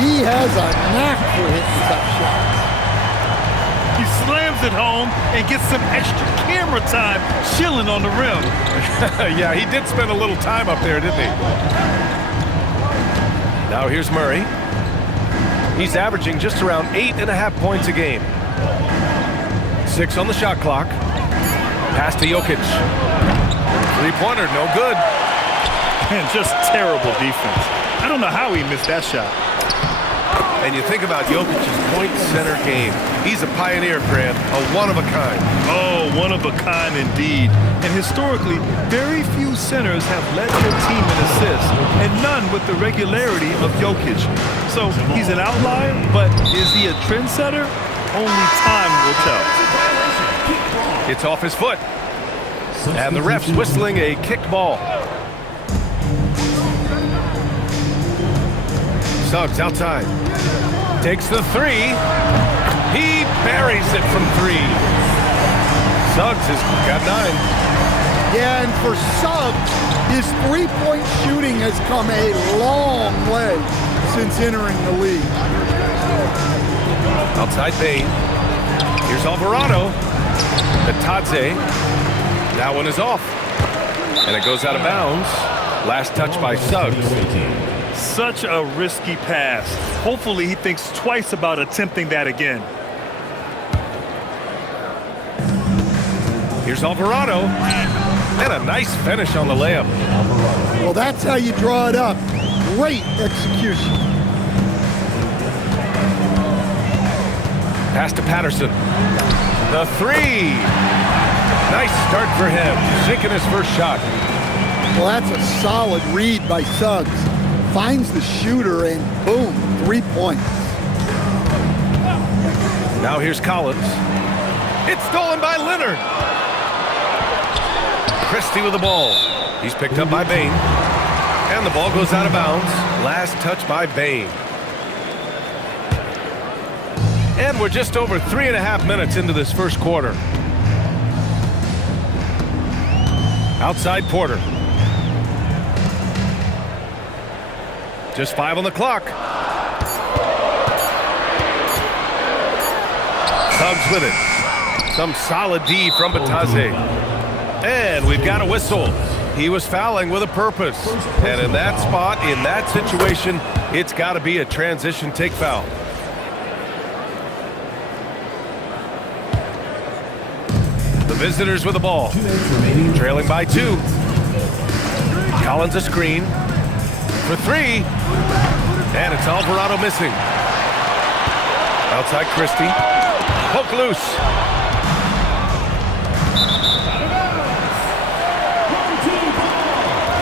He has a knack for hitting tough shots. He slams it home and gets some extra camera time chilling on the rim. Yeah, he did spend a little time up there, didn't he? Now here's Murray. He's averaging just around 8.5 points a game. 6 on the shot clock. Pass to Jokic. Three-pointer, no good. And just terrible defense. I don't know how he missed that shot. And you think about Jokic's point center game. He's a pioneer, Grant, a one-of-a-kind. Oh, one of a kind indeed. And historically, very few centers have led their team in assists, and none with the regularity of Jokic. So he's an outlier, but is he a trendsetter? Only time will tell. It's off his foot. And the ref's whistling a kicked ball. Suggs outside. Takes the three. He buries it from 3. Suggs has got 9. Yeah, and for Suggs, his three-point shooting has come a long way since entering the league. Outside Bain. Here's Alvarado. Batadze. That one is off. And it goes out of bounds. Last touch by Suggs. Such a risky pass. Hopefully he thinks twice about attempting that again. Here's Alvarado. And a nice finish on the layup. Well, that's how you draw it up. Great execution. Pass to Patterson. The 3. Nice start for him. Sinking his first shot. Well, that's a solid read by Suggs. Finds the shooter and boom, 3 points. Now here's Collins. It's stolen by Leonard. Christie with the ball. He's picked up by Bain. And the ball goes out of bounds. Last touch by Bain. And we're just over 3.5 minutes into this first quarter. Outside Porter. Just 5 on the clock. Suggs with it. Some solid D from Batadze. And we've got a whistle. He was fouling with a purpose. And in that spot, in that situation, it's got to be a transition take foul. The visitors with the ball. Trailing by 2. Collins a screen. For 3. And it's Alvarado missing. Outside Christie. Poke loose.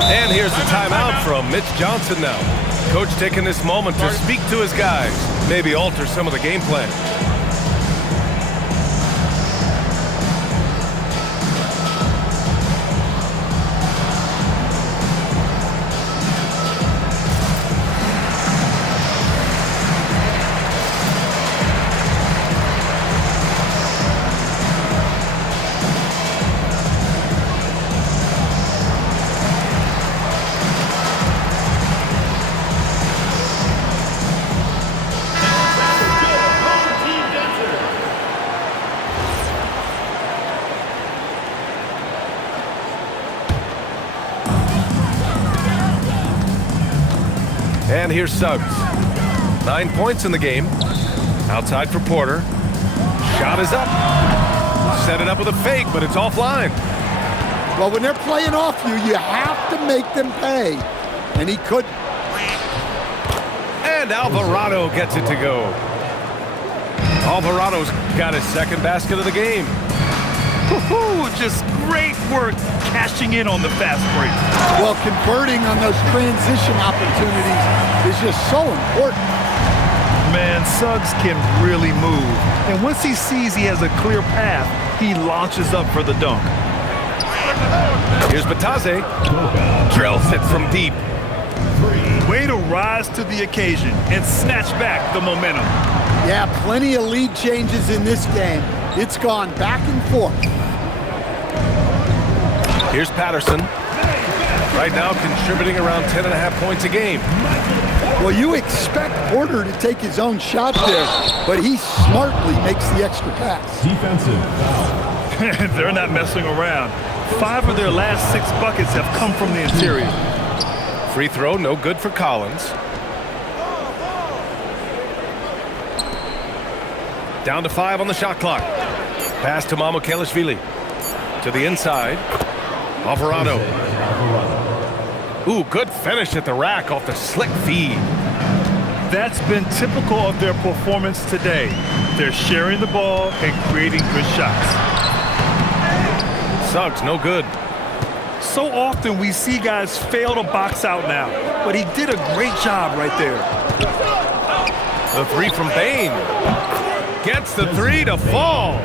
And here's the timeout from Mitch Johnson now. Coach taking this moment to speak to his guys. Maybe alter some of the game plan. And here's Suggs. 9 points in the game. Outside for Porter. Shot is up. Set it up with a fake, but it's offline. Well, when they're playing off you, you have to make them pay. And he couldn't. And Alvarado gets it to go. Alvarado's got his second basket of the game. Woohoo! Just great work cashing in on the fast break. Well, converting on those transition opportunities is just so important. Man, Suggs can really move. And once he sees he has a clear path, he launches up for the dunk. Here's Batadze. Drills it from deep. Way to rise to the occasion and snatch back the momentum. Yeah, plenty of lead changes in this game. It's gone back and forth. Here's Patterson. Right now contributing around 10.5 points a game. Well, you expect Porter to take his own shot there, but he smartly makes the extra pass. Defensive foul. They're not messing around. 5 of their last 6 buckets have come from the interior. Free throw, no good for Collins. Down to 5 on the shot clock. Pass to Mamukelashvili. To the inside. Alvarado. Ooh, good finish at the rack off the slick feed. That's been typical of their performance today. They're sharing the ball and creating good shots. Suggs, no good. So often we see guys fail to box out now, but he did a great job right there. The 3 from Bain. Gets the 3 to fall.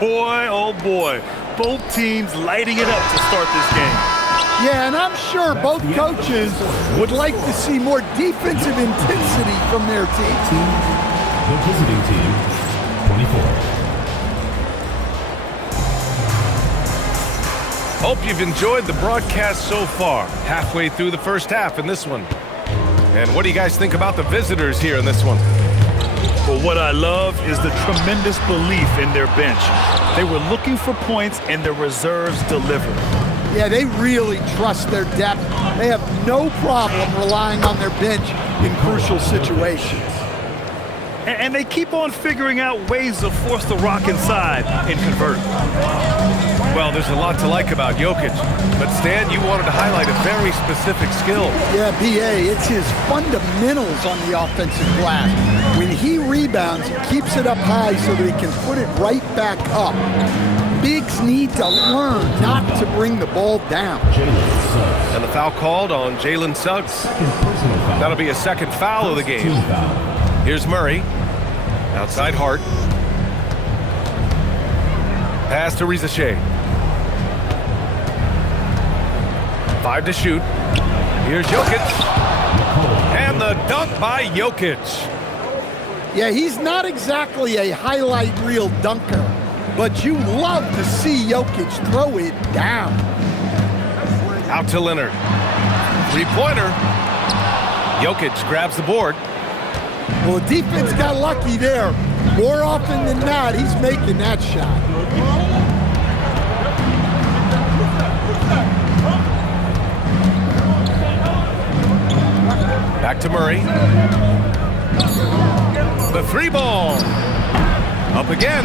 Boy, oh boy. Both teams lighting it up to start this game. Yeah, and I'm sure both coaches would like to see more defensive intensity from their team. The visiting team, 24. Hope you've enjoyed the broadcast so far. Halfway through the first half in this one. And what do you guys think about the visitors here in this one? But what I love is the tremendous belief in their bench. They were looking for points and their reserves delivered. Yeah, they really trust their depth. They have no problem relying on their bench in crucial situations. And they keep on figuring out ways to force the rock inside and convert. Well, there's a lot to like about Jokic. But Stan, you wanted to highlight a very specific skill. Yeah, B.A., it's his fundamentals on the offensive glass. When he rebounds, he keeps it up high so that he can put it right back up. Bigs need to learn not to bring the ball down. And the foul called on Jalen Suggs. That'll be a second foul of the game. Here's Murray. Outside Hart. Pass to Rizache. 5 to shoot. Here's Jokic. And the dunk by Jokic. Yeah, he's not exactly a highlight reel dunker, but you love to see Jokic throw it down. Out to Leonard. 3-pointer. Jokic grabs the board. Well, the defense got lucky there. More often than not, he's making that shot. Back to Murray. The 3-ball. Up again.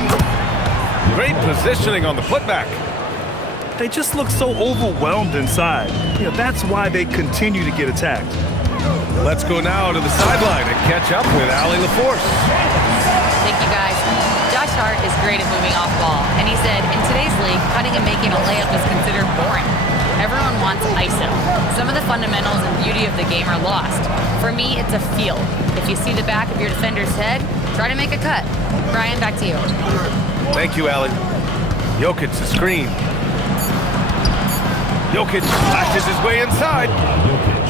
Great positioning on the putback. They just look so overwhelmed inside. That's why they continue to get attacked. Let's go now to the sideline and catch up with Allie LaForce. Thank you, guys. Josh Hart is great at moving off ball, and he said, in today's league, cutting and making a layup is considered boring. Everyone wants ISO. Some of the fundamentals and beauty of the game are lost. For me, it's a feel. If you see the back of your defender's head, try to make a cut. Brian, back to you. Thank you, Allie. Jokic, the screen. Jokic flashes his way inside.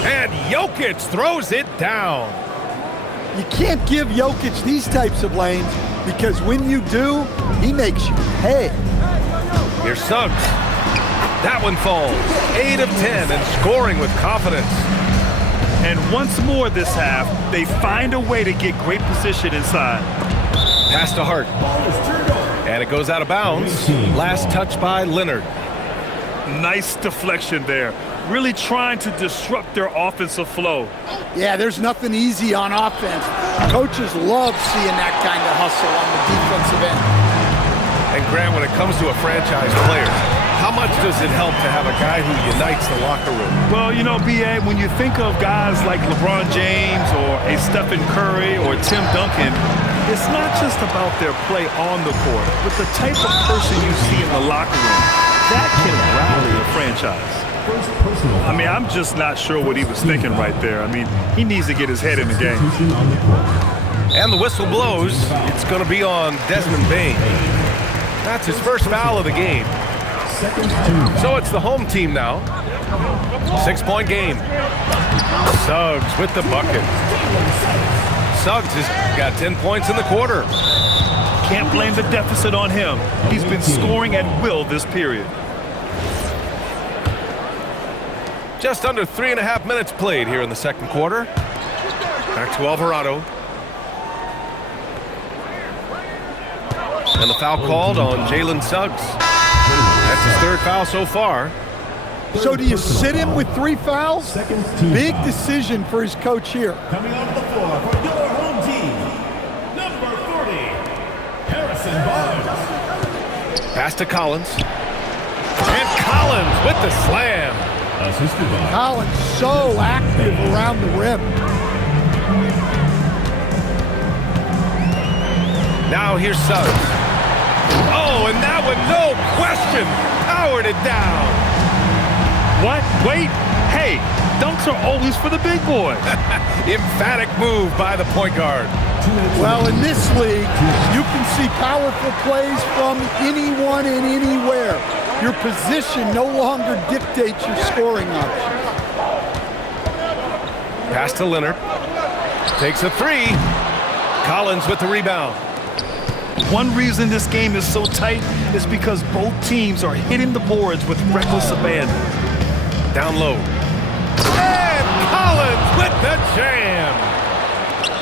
And Jokic throws it down. You can't give Jokic these types of lanes because when you do, he makes you pay. Here's Suggs. That one falls. 8 of 10 and scoring with confidence. And once more this half, they find a way to get great position inside. Pass to Hart. And it goes out of bounds. Last touch by Leonard. Nice deflection there. Really trying to disrupt their offensive flow. Yeah, there's nothing easy on offense. Coaches love seeing that kind of hustle on the defensive end. And Grant, when it comes to a franchise player, how much does it help to have a guy who unites the locker room? Well, B.A., when you think of guys like LeBron James or a Stephen Curry or Tim Duncan, it's not just about their play on the court, but the type of person you see in the locker room. That can rally a franchise. I'm just not sure what he was thinking right there. He needs to get his head in the game. And the whistle blows. It's going to be on Desmond Bain. That's his first foul of the game. So it's the home team now. 6-point game. Suggs with the bucket. Suggs has got 10 points in the quarter. Can't blame the deficit on him. He's been scoring at will this period. Just under 3.5 minutes played here in the second quarter. Back to Alvarado. And the foul called on Jalen Suggs. That's his third foul so far. So do you sit him with 3 fouls? Big decision for his coach here. Coming onto the floor for your home team, number 40, Harrison Barnes. Pass to Collins. And Collins with the slam. Assisted by Collins so active around the rim. Now here's Suggs. Oh, and that one, no question, powered it down. What? Wait. Hey, dunks are always for the big boy. Emphatic move by the point guard. Well, in this league, you can see powerful plays from anyone and anywhere. Your position no longer dictates your scoring options. Pass to Leonard. Takes a 3. Collins with the rebound. One reason this game is so tight is because both teams are hitting the boards with reckless abandon. Down low. And Collins with the jam.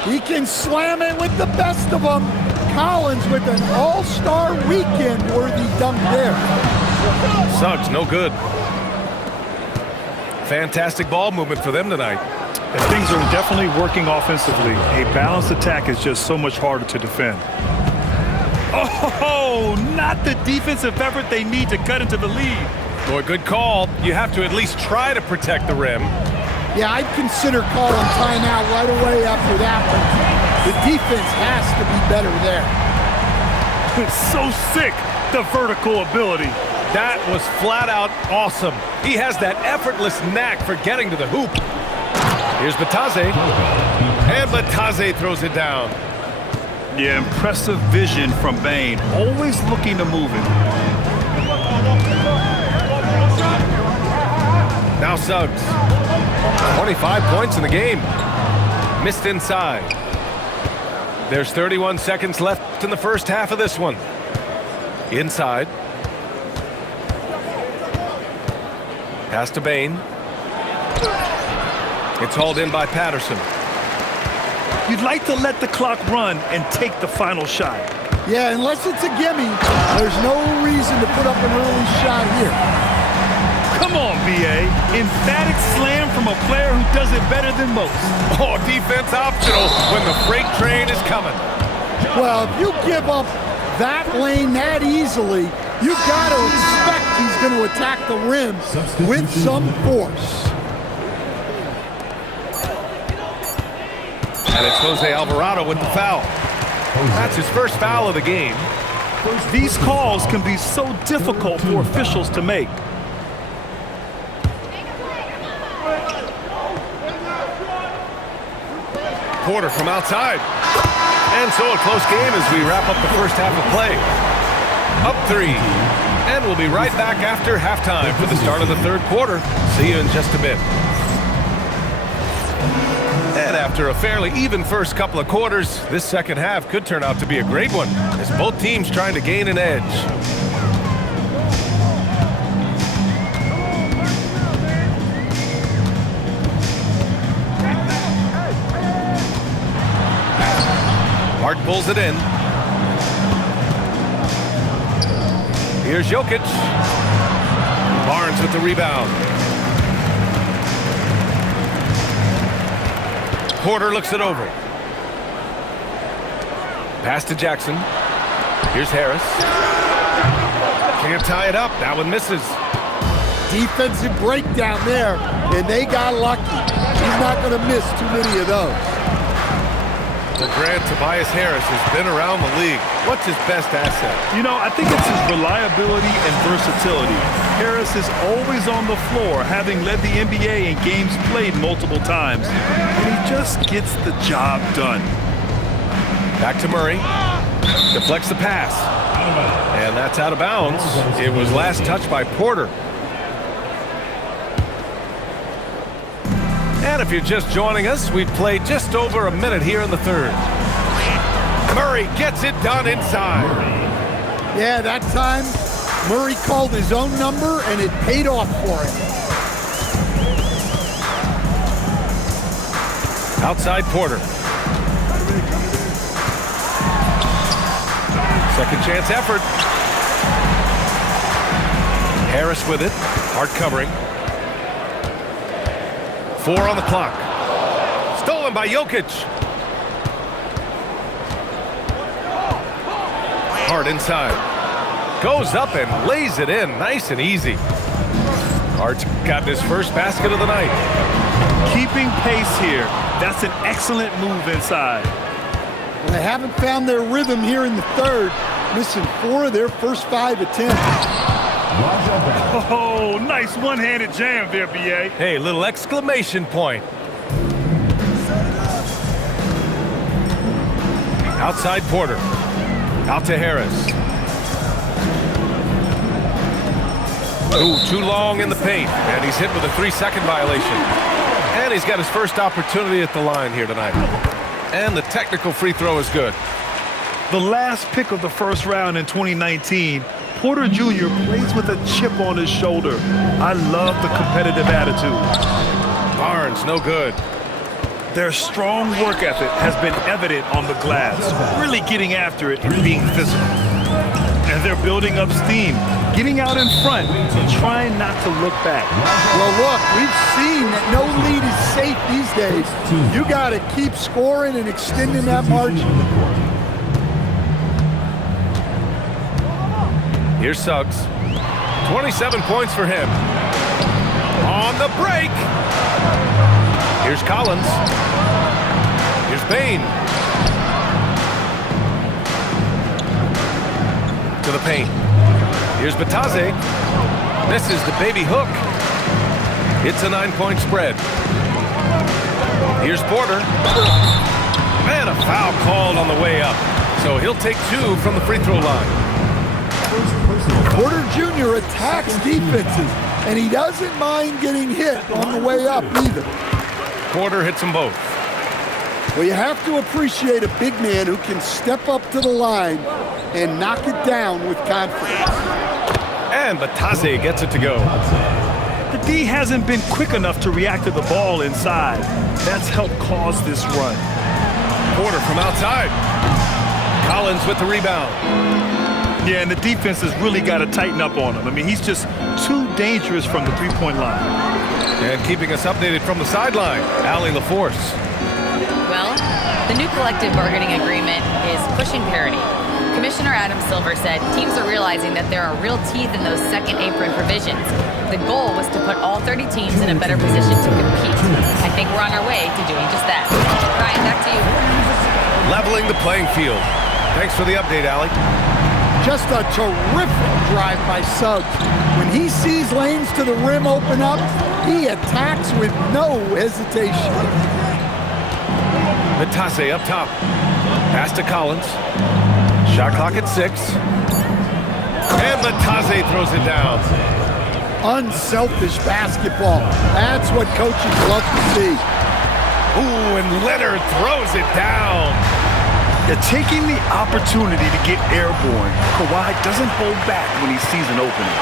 He can slam it with the best of them. Collins with an all-star weekend-worthy dunk there. Suggs, no good. Fantastic ball movement for them tonight. And things are definitely working offensively. A balanced attack is just so much harder to defend. Oh, not the defensive effort they need to cut into the lead. Boy, good call. You have to at least try to protect the rim. Yeah, I'd consider calling timeout right away after that one. The defense has to be better there. It's so sick, the vertical ability. That was flat out awesome. He has that effortless knack for getting to the hoop. Here's Batase. And Batase throws it down. Yeah, impressive vision from Bain. Always looking to move it. Now Suggs. 25 points in the game. Missed inside. There's 31 seconds left in the first half of this one. Inside. Pass to Bain. It's hauled in by Patterson. You'd like to let the clock run and take the final shot. Yeah, unless it's a gimme, there's no reason to put up an early shot here. Come on, B.A. Emphatic slam from a player who does it better than most. Oh, defense optional when the freight train is coming. Well, if you give up that lane that easily, you've got to expect he's going to attack the rim with some force. And it's Jose Alvarado with the foul. That's his first foul of the game. These calls can be so difficult for officials to make. Porter from outside. And so a close game as we wrap up the first half of play. Up 3. And we'll be right back after halftime for the start of the third quarter. See you in just a bit. And after a fairly even first couple of quarters, this second half could turn out to be a great one as both teams trying to gain an edge. Hart pulls it in. Here's Jokic. Barnes with the rebound. Porter looks it over. Pass to Jackson. Here's Harris. Can't tie it up. That one misses. Defensive breakdown there, and they got lucky. He's not going to miss too many of those. Well, Grant, Tobias Harris has been around the league. What's his best asset? You know, I think it's his reliability and versatility. Harris is always on the floor, having led the NBA in games played multiple times. And he just gets the job done. Back to Murray. Deflects the pass. And that's out of bounds. It was last touched by Porter. And if you're just joining us, we've played just over a minute here in the third. Murray gets it done inside. Yeah, that time Murray called his own number, and it paid off for him. Outside Porter. Second chance effort. Harris with it. Hard covering. 4 on the clock. Stolen by Jokic. Hart inside. Goes up and lays it in. Nice and easy. Hart's gotten his first basket of the night. Keeping pace here. That's an excellent move inside. Well, they haven't found their rhythm here in the third, missing 4 of their first 5 attempts. Oh, nice one-handed jam there, B.A. Hey, little exclamation point. Outside Porter. Out to Harris. Ooh, too long in the paint. And he's hit with a 3-second violation. And he's got his first opportunity at the line here tonight. And the technical free throw is good. The last pick of the first round in 2019, Porter Jr. plays with a chip on his shoulder. I love the competitive attitude. Barnes, no good. Their strong work ethic has been evident on the glass, really getting after it and being physical. And they're building up steam, getting out in front and trying not to look back. Well, look, we've seen that no lead is safe these days. You got to keep scoring and extending that margin. Here's Suggs. 27 points for him. On the break. Here's Collins. Here's Bain. To the paint. Here's Batase. Misses the baby hook. It's a 9-point spread. Here's Porter. And a foul called on the way up. So he'll take 2 from the free throw line. Porter Jr. attacks defenses, and he doesn't mind getting hit on the way up either. Porter hits them both. Well, you have to appreciate a big man who can step up to the line and knock it down with confidence. And Batase gets it to go. The D hasn't been quick enough to react to the ball inside. That's helped cause this run. Porter from outside. Collins with the rebound. Yeah, and the defense has really got to tighten up on him. I mean, he's just too dangerous from the three-point line. And keeping us updated from the sideline, Allie LaForce. Well, the new collective bargaining agreement is pushing parity. Commissioner Adam Silver said teams are realizing that there are real teeth in those second apron provisions. The goal was to put all 30 teams in a better position to compete. I think we're on our way to doing just that. Ryan, back to you. Leveling the playing field. Thanks for the update, Allie. Just a terrific drive by Suggs. When he sees lanes to the rim open up, he attacks with no hesitation. Batase up top. Pass to Collins. Shot clock at 6. And Batase throws it down. Unselfish basketball. That's what coaches love to see. Ooh, and Leonard throws it down. They're taking the opportunity to get airborne. Kawhi doesn't hold back when he sees an opening.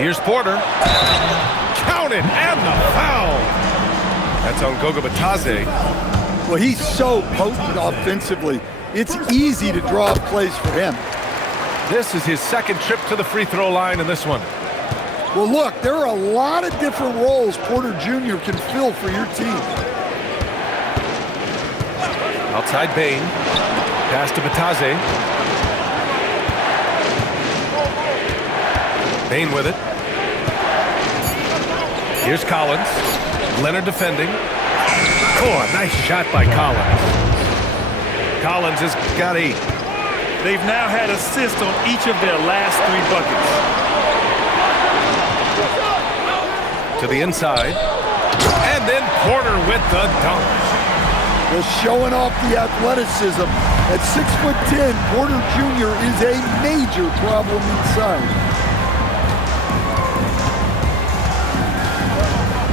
Here's Porter. Counted, and the foul. That's on Goga Batase. Well, he's so potent offensively. It's easy to draw up plays for him. This is his second trip to the free throw line in this one. Well, look, there are a lot of different roles Porter Jr. can fill for your team. Outside Bain. Pass to Batase. Bain with it. Here's Collins. Leonard defending. Oh, a nice shot by Collins. Collins has got 8. They've now had assists on each of their last 3 buckets. To the inside. And then Porter with the dunk. Well, showing off the athleticism. At 6'10", Porter Jr. is a major problem inside.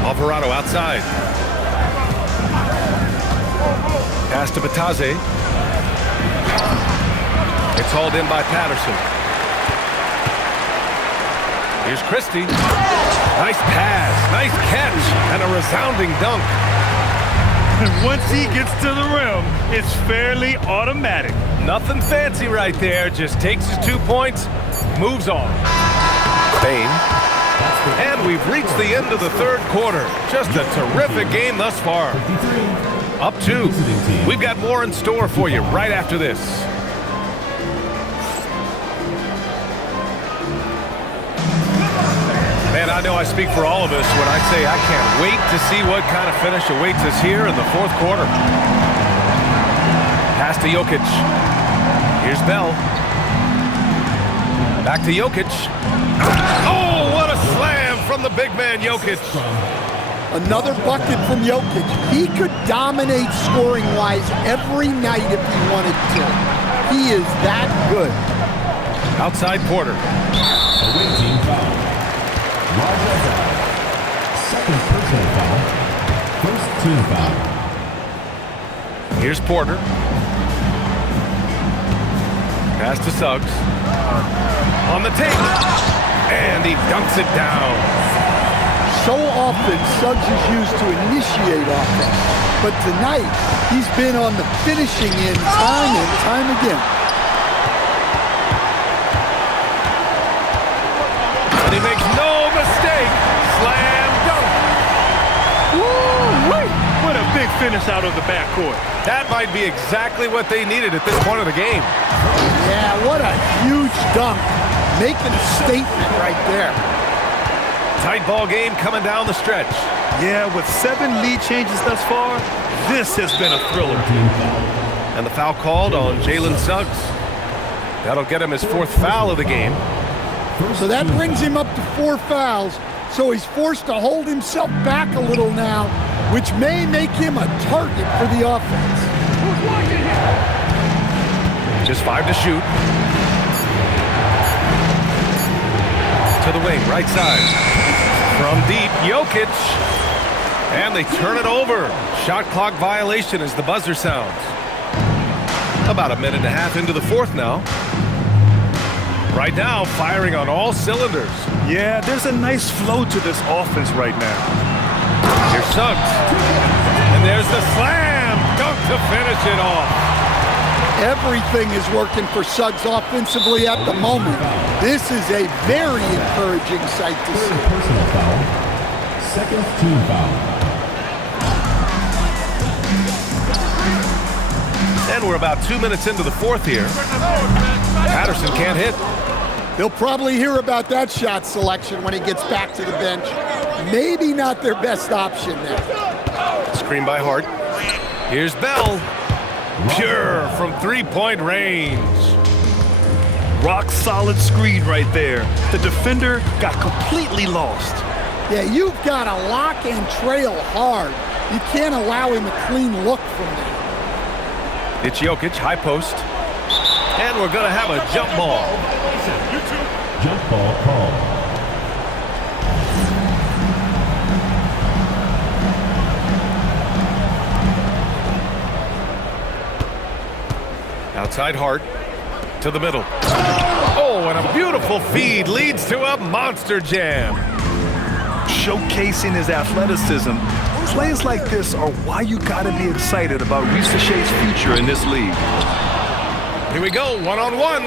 Alvarado outside. Pass to Batase. It's hauled in by Patterson. Here's Christie. Nice pass, nice catch, and a resounding dunk. And once he gets to the rim, it's fairly automatic. Nothing fancy right there, just takes his 2 points, moves on. Bain. And we've reached the end of the third quarter. Just a terrific game thus far. Up 2. We've got more in store for you right after this. Man, I know I speak for all of us when I say I can't wait to see what kind of finish awaits us here in the fourth quarter. Pass to Jokic. Here's Bell. Back to Jokic. Oh, what a slam from the big man Jokic. Another bucket from Jokic. He could dominate scoring-wise every night if he wanted to. He is that good. Outside Porter. Away team foul. Second personal foul. First team foul. Here's Porter. Pass to Suggs. On the take. And he dunks it down. So often, Suggs is used to initiate offense. But tonight, he's been on the finishing end time and time again. And he makes no mistake. Slam dunk. Woo-wee! What a big finish out of the backcourt. That might be exactly what they needed at this point of the game. Yeah, what a huge dunk. Making a statement right there. Tight ball game coming down the stretch. Yeah, with 7 lead changes thus far, this has been a thriller. And the foul called on Jalen Suggs. That'll get him his 4th foul of the game. So that brings him up to 4 fouls. So he's forced to hold himself back a little now, which may make him a target for the offense. Just 5 to shoot. To the wing, right side. From deep, Jokic. And they turn it over. Shot clock violation as the buzzer sounds. About a minute and a half into the fourth now. Right now, firing on all cylinders. Yeah, there's a nice flow to this offense right now. Here's Suggs. And there's the slam dunk to finish it off. Everything is working for Suggs offensively at the moment. This is a very encouraging sight to see. Personal foul. Second team foul. And we're about 2 minutes into the fourth here. Patterson can't hit. They'll probably hear about that shot selection when he gets back to the bench. Maybe not their best option there. Screen by Hart. Here's Bell. Pure from 3-point range. Rock solid screen right there. The defender got completely lost. Yeah, you've got to lock and trail hard. You can't allow him a clean look from there. It's Jokic, high post. And we're going to have a jump ball. Jump ball call. Outside Hart to the middle. Oh, and a beautiful feed leads to a monster jam. Showcasing his athleticism, plays like this are why you gotta be excited about Risaché's future in this league. Here we go, one-on-one.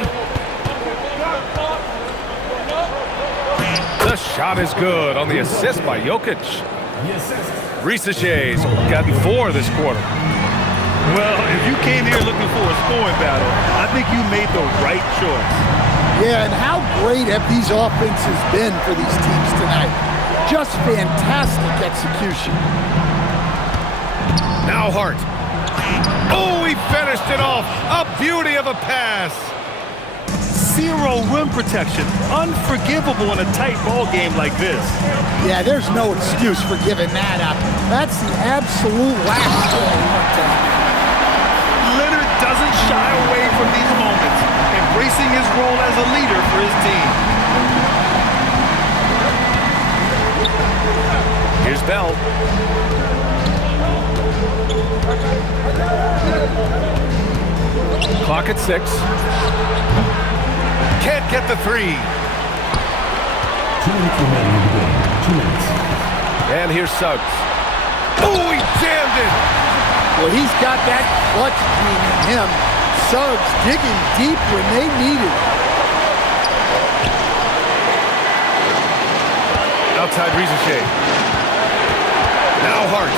The shot is good on the assist by Jokic. Risaché's gotten 4 this quarter. Well, if you came here looking for a scoring battle, I think you made the right choice. Yeah, and how great have these offenses been for these teams tonight? Just fantastic execution. Now Hart. Oh, he finished it off. A beauty of a pass. 0 rim protection. Unforgivable in a tight ball game like this. Yeah, there's no excuse for giving that up. That's the absolute last thing you want to have. Leonard doesn't shy away from these moments, embracing his role as a leader for his team. Here's Bell. Clock at 6. Can't get the 3. 2 minutes remaining in the game. And here's Suggs. Oh, he jammed it. Well, he's got that clutch gene in him. Suggs digging deep when they need it. Outside Rizachet. Now Hart.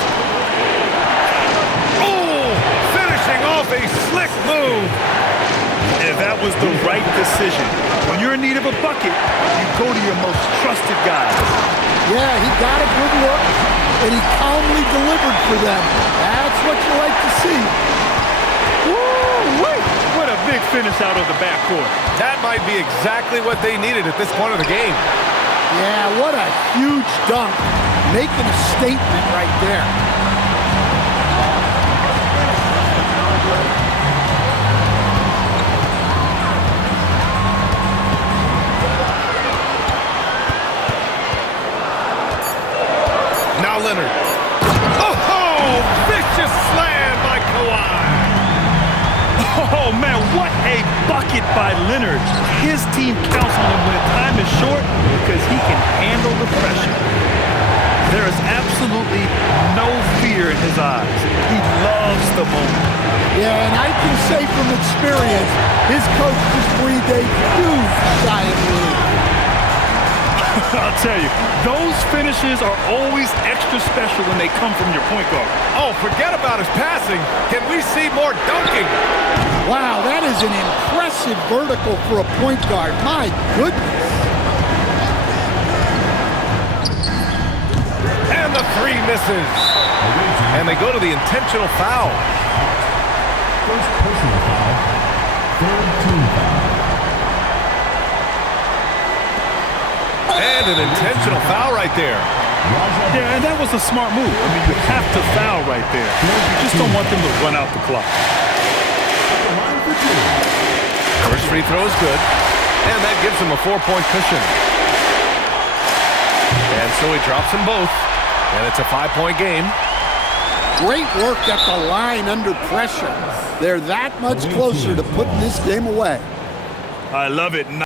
Oh, finishing off a slick move. And that was the right decision. When you're in need of a bucket, you go to your most trusted guys. Yeah, he got a good look, and he calmly delivered for them. That's what you like to see. Woo-wee! What a big finish out of the backcourt. That might be exactly what they needed at this point of the game. Yeah, what a huge dunk. Making a statement right there. Now Leonard. Oh, vicious slam by Kawhi. Oh, man, what a bucket by Leonard. His team counts on him when time is short because he can handle the pressure. There is absolutely no fear in his eyes. He loves the moment. Yeah, and I can say from experience, his coach just breathed a huge sigh of relief. I'll tell you, those finishes are always extra special when they come from your point guard. Oh, forget about his passing. Can we see more dunking? Wow, that is an impressive vertical for a point guard. My goodness. And the three misses. And they go to the intentional foul. First personal foul. Third team foul. And an intentional foul right there. Yeah, and that was a smart move. I mean, you have to foul right there. You just don't want them to run out the clock. Line for two. First free throw is good. And that gives him a 4-point cushion. And so he drops them both. And it's a 5-point game. Great work at the line under pressure. They're that much closer to putting this game away. I love it.